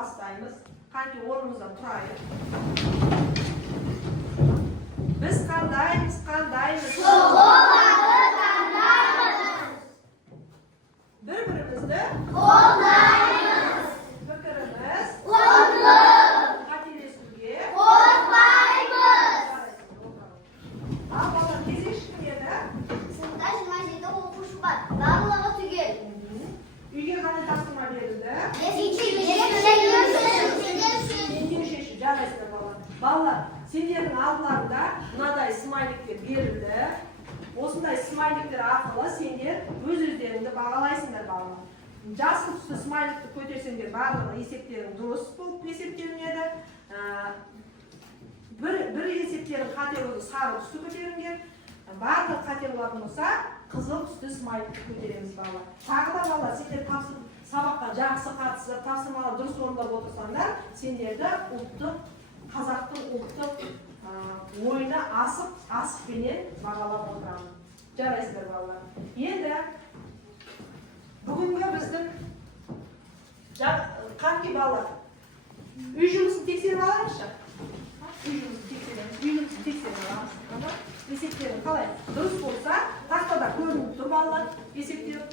Бастаймыз. Qancha o'rnimizdan turaylik. Biz qandaymiz? Bir-birimizni qo'llaymiz. Fikrimiz qatelashuvga qo'ymaymiz. Avvalo kezish edi. Sinfda majlisda o'qish bor. Ba'zilari tugel. Uyga qanday taqsimlar berildi? Жарайсыздар балалар. Балалар, сендердің алдыларында мынадай смайликтер берілді. Осындай смайликтер арқылы сендер өз-өздеріңді бағалайсыңдар балалар. Жасыл түсті смайликті көтерсеңдер барлығы есептерің дұрыс болып есептелінеді. Бір есептерің қате болса сары түсті көтеріңдер. Барлығы қате болатын болса қызыл түсті смайликті көтереміз балалар. Тағы да балалар, сендер сабаққа жақсы қатысып, тапсырмалар дұрыс орындап отырсаңдар, сендерді қазақтың ұлттық ойыны асықпенен бағалап отырамын. Жарайсыздар балалар. Енді бүгінгі біздің қанки балалар? Үй жұмысын тексеріп алайықшы. Үй жұмысын тексеріп аламыз. Есептерін қалай? Дұрыс болса, тақтада көрініп тұр балалар, есептер.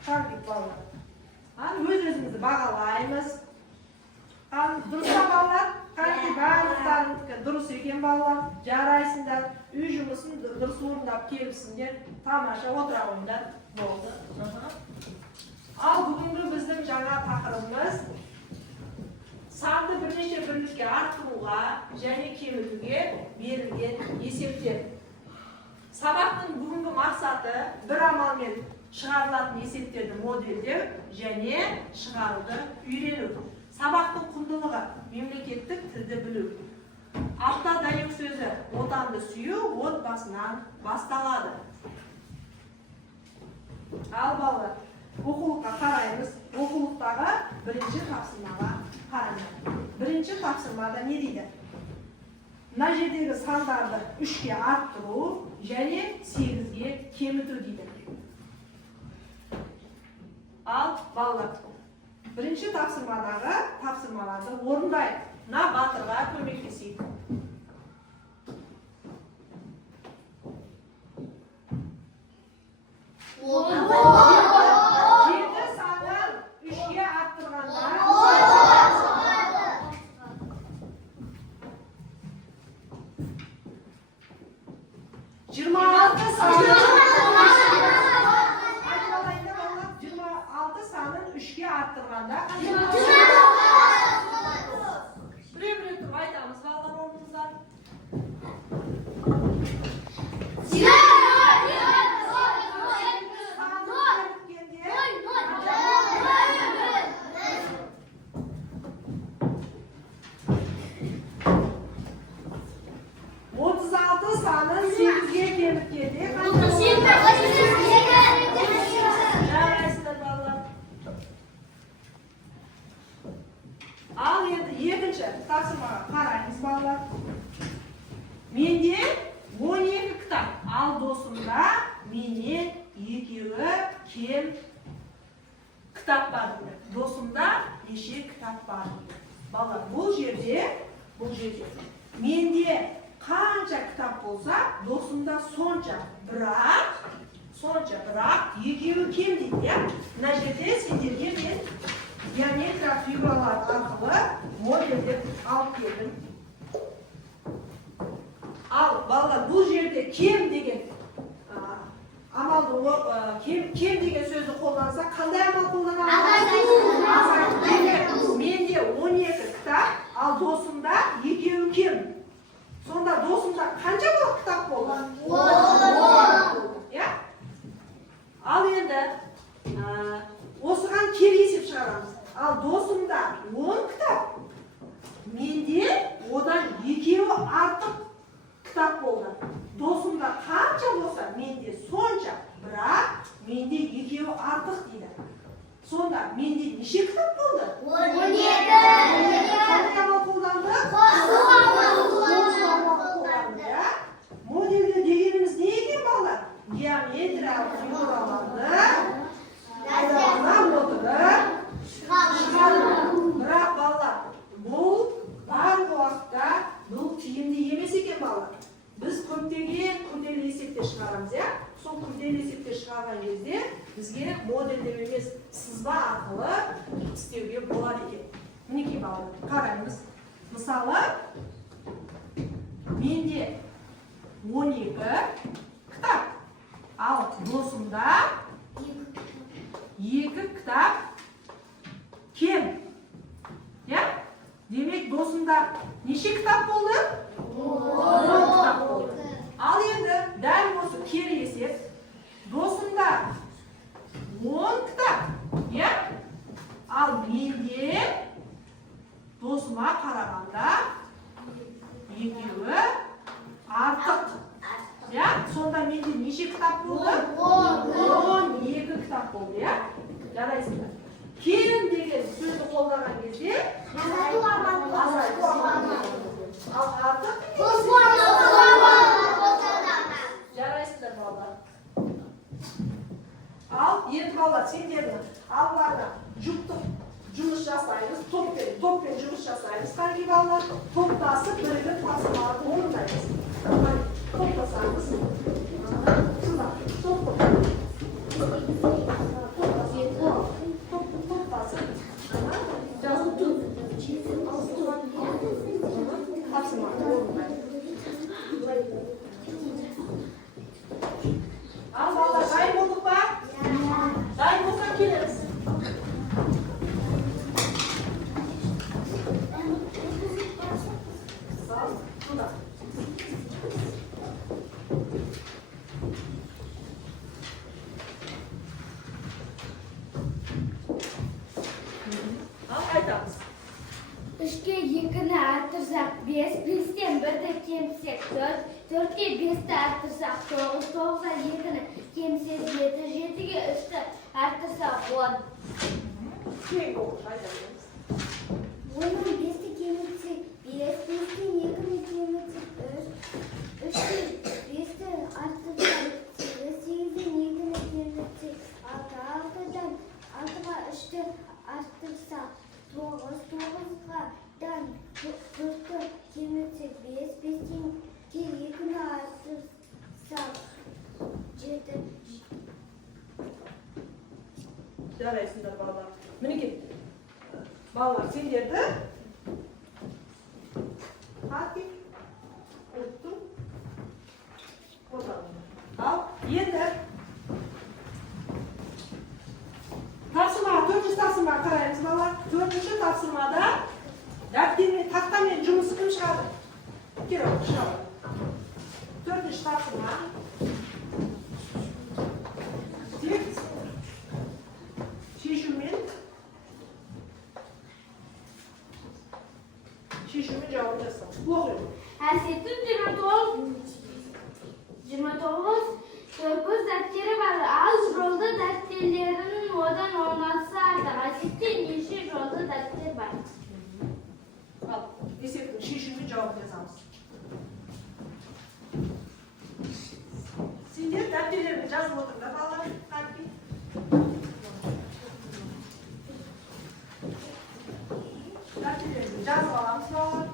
Қанкет балалар. Өз-өзімізді бағалаймыз. Дұрыста балалар, қанкет барлықтарыңдікі дұрыс екен балалар, жарайсыңдар. Үй жұмысын дұрыс орындап келіпсіңдер. Тамаша отыра қойыңдар. Болды. Ал бүгінгі біздің жаңа тақырыбымыз санды бірнеше бірлікке арттыруға және кемітуге берілген есептер. Сабақтың бүгінгі мақсаты бір амалмен шығарылатын есептерді модельдеу және шығаруды үйрену. Сабақтың құндылығы мемлекеттік тілді білу. Автодайық сөзі отанды сүю отбасынан басталады. Ал балалар, оқулыққа қараймыз. Оқулықтағы бірінші тапсырмаға қараймыз. Бірінші тапсырмада не дейді? Мына жердегі сандарды 3-ке арттыру және 8-ге кеміту дейді. Ал балалар, бірінші тапсырмадағы тапсырмаларды орындайық. Мына батырға көмектесейік. Жеті санын 3-ке арттырғанда 26 санын 3-ке арттырғанда біреу-біреу тұрып айтамыз балалар орнымыздан. Санын 8-ге кеміткенде жарайсыздар балалар. Ал енді екінші тапсырмаға қараймыз балалар. Менде 12 кітап, ал досымда менен 2-і кем кітап бар дейді. Досымда неше кітап бар дейді. Балалар, бұл жерде менде қанша кітап болса, досымда сонша, бірақ 2-і кем дейді. Мына жерде сендерге мен геометрия фигуралар арқылы модельдеп алып келдім. Ал балалар, бұл жерде кем деген амалды кем деген сөзді қолданса, қандай амал қолданамыз? Менде 12 кітап, ал досымда 2-і кем. Сонда досымда қанша кітап болды? 10 болды. Ал енді осыған кем есеп шығарамыз. Ал досымда 10 кітап, менде одан 2-і артық кітап болды. Досымда қанша болса, менде сонша, бірақ менде 2-і артық дейді. Сонда менде неше кітап болды? 12. Қандай амал қолданды? Қосу амалы қолданды. Модельдеу дегеніміз не екен балалар? Геометриялық фигураларды пайдалана отырып Bizge modelleme емес, sızma arқылы істеуге болады екен. Мінекей балалар, қараңыз. Мысалы, менде 12 кітап, ал досымда 2 кітап кем. Ya? Demek dosumda неше кітап болды? 10 кітап болды. Ал енді дәл осы кері есеп. Досымда 10 кітап. Ya? Ал менде досыма қарағанда екеуі артық. Ya? Сонда менде неше кітап болды? 12 кітап болды. Ya? Жарайсыздар. Кем деген сөзді қолданған кезде ал артық жарайсыздар балалар. Ал енді балалар сендердің алдарына жұптық жұмыс жасаймыз, топпен жұмыс жасаймыз. Қанги балалар топтасып бірігіп тапсырмаларды орындаймыз. Топтасамыз. Al ballar, dayı bulduk bak. Dayı bulsak geliriz. Sağ ol. Şurada. Al aytamiz. 3'ke 2'ni artırsak 5, 5'ten 1'de kemsek 4, 4'ke 5'te artırsak 9, 9'a 2'ni kemsek 7, 7'ge 3'te artırsak 10. Şey olur, aytamiz. 10'un 5'te kemsek 5, 5'ten 2'ni kemsek 3, 3'te 5'te artırsak 8, 8'den 2'ni kemsek 6, 6'dan 6'ga 3'te artırsak 9, 9'dan 4'te kemsek 5, 5'ten 2'ni artırsak 7. Жарайсыңдар балалар. Мінекей, балалар сендерді хатик ұттым. Ал, енді тапсырмаға, 4-ші тапсырмаға қараймыз балалар. 4-ші тапсырмада дәптермен, тақтамен жұмысы кім шығады? Кері шығады. 4-ші тапсырма. Текст şişimin cevabını yazsam. Bu oluyor. Әсеттің 29 дәптері бар. Az жолды дәптерлерінің одан olması артық. Әсеттің неше жолды дәптер бар? Al, eseftin şişimin cevabını yazamız. Sizler dәптерlerini жазып отырыңдар балалар. Қанки? Dәптерlerini жазып аламыз балалар.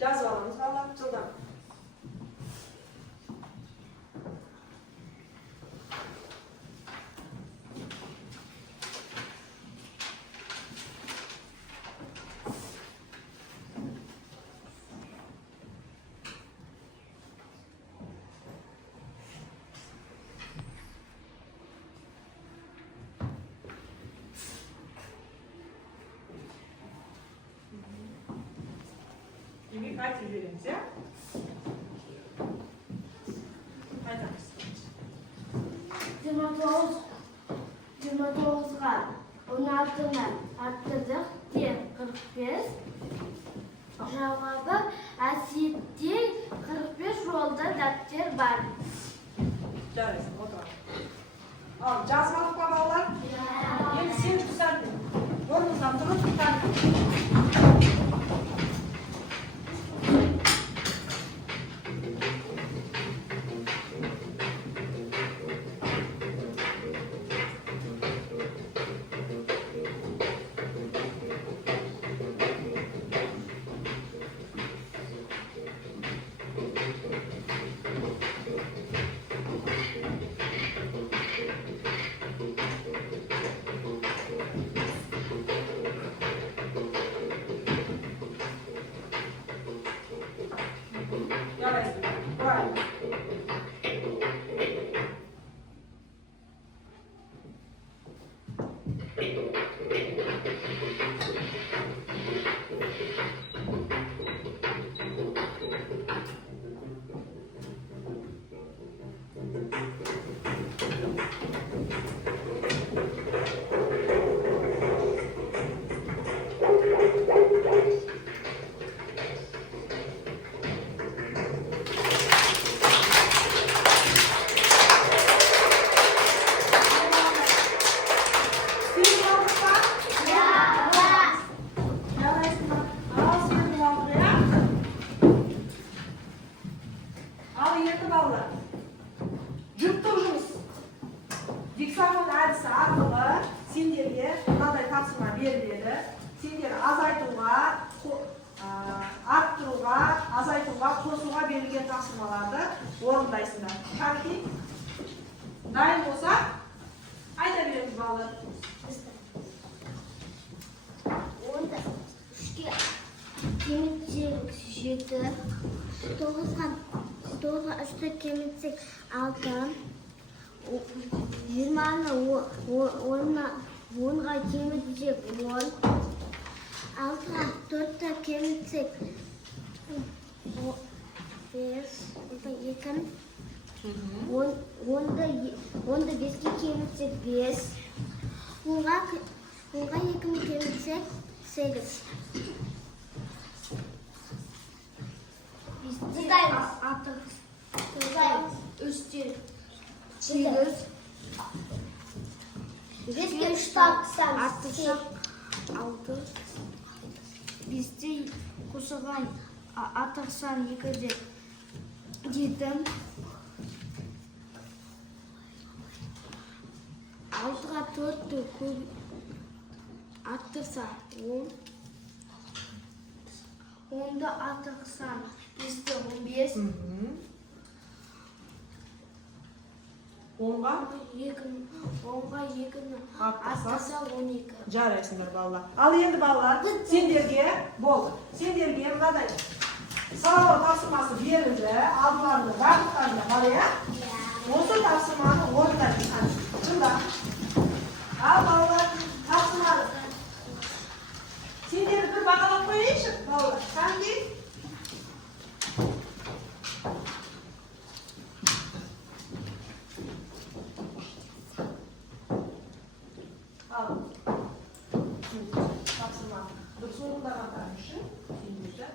Жазып аламыз балалар, жылдам. Demek aytib beremiz, ya. Aytamiz. 29'ga 16'ını arttırdık. Diye 45. Cevabı Asit'te 45 rolda daftar var. Жарайсың, отыр. Ал, жазмадық па балалар? Енді сен түзәлдің. Орныңыздан тұрып, жарайсың. Правильно. Диктофон әдісі арқылы сендерге мынадай тапсырма беріледі. Сендер азайтуға, арттыруға, азайтуға, қосуға берілген тапсырмаларды орындайсыңдар. Шарки, дайын болса, айта береміз балалар. Onda 3'ge kemitsek 7, 9'ga 3'te kemitsek 6, 20'ni 10'ga kemitsek 10, 6'ga 4'te kemitsek 5, 10'da 5'ge kemitsek 5, 10'ga 2'ni kemitsek 8. Buradayız. Buradayız. 3'te 8. Bizde 3 taksan. Arttırsak 6. Bizde koşulan atarsan 2'de 7. 6'ga 4'te arttırsa 10. 10'da atarsan bizde 15. 10'ға 2'ni arttırsa 12. Жарайсыңдар балалар. Ал енді балалар, сендерге болды. Сендерге мынадай сауал тапсырмасы берілді, алдыларында барлықтарында бар, иә? Осы тапсырманы орындайсың. Шында. Ал балалар, тапсырманы. Сендерді бір бағалап қойайыншы, балалар. Қанды? Ал. Тапсырманы. Дұрыс орындағандар үшін сендерді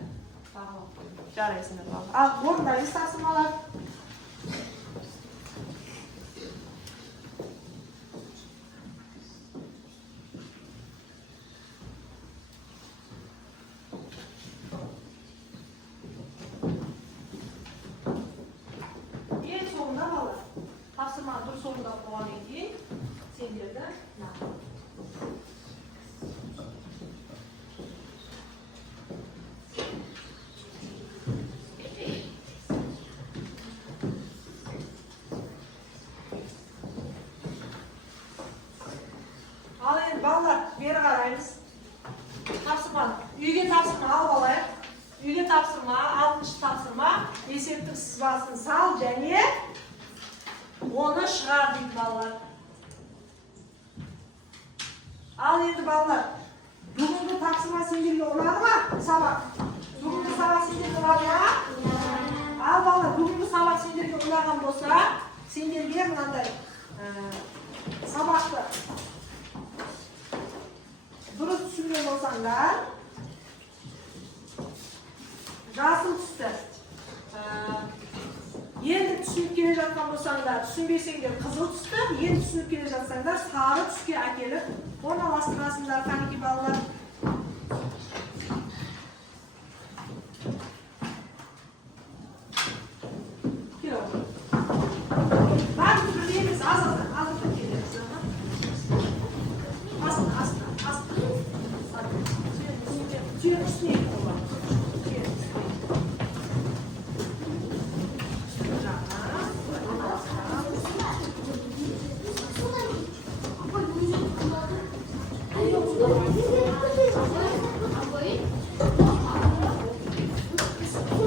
бағалап қойайын. Жарайсыңдар балалар. Ал орындайсыз тапсырмалар. Ең соңында балалар. Тапсырманы дұрыс орындап болғаннан кейін сендерді ал енді балалар, бері қараймыз. Тапсырманы. Үйге тапсырма алып алайық. Үйге тапсырма, 6-шы тапсырма, есептік сызбасын сал және оны шығар дейді балалар. Ал енді балалар, бүгінгі тапсырма сендерге ұнады ма? Сабақ. Бүгінгі сабақ болмаған болса, сендерге мынандай сабақты дұрыс түсінген болсаңдар, жасыл түсті енді түсініп келе жатқан болсаңдар, түсінбесеңдер қызыл түсті, енді түсініп келе жатсаңдар, сары түске әкеліп орналастырасыңдар, қанекей балалар.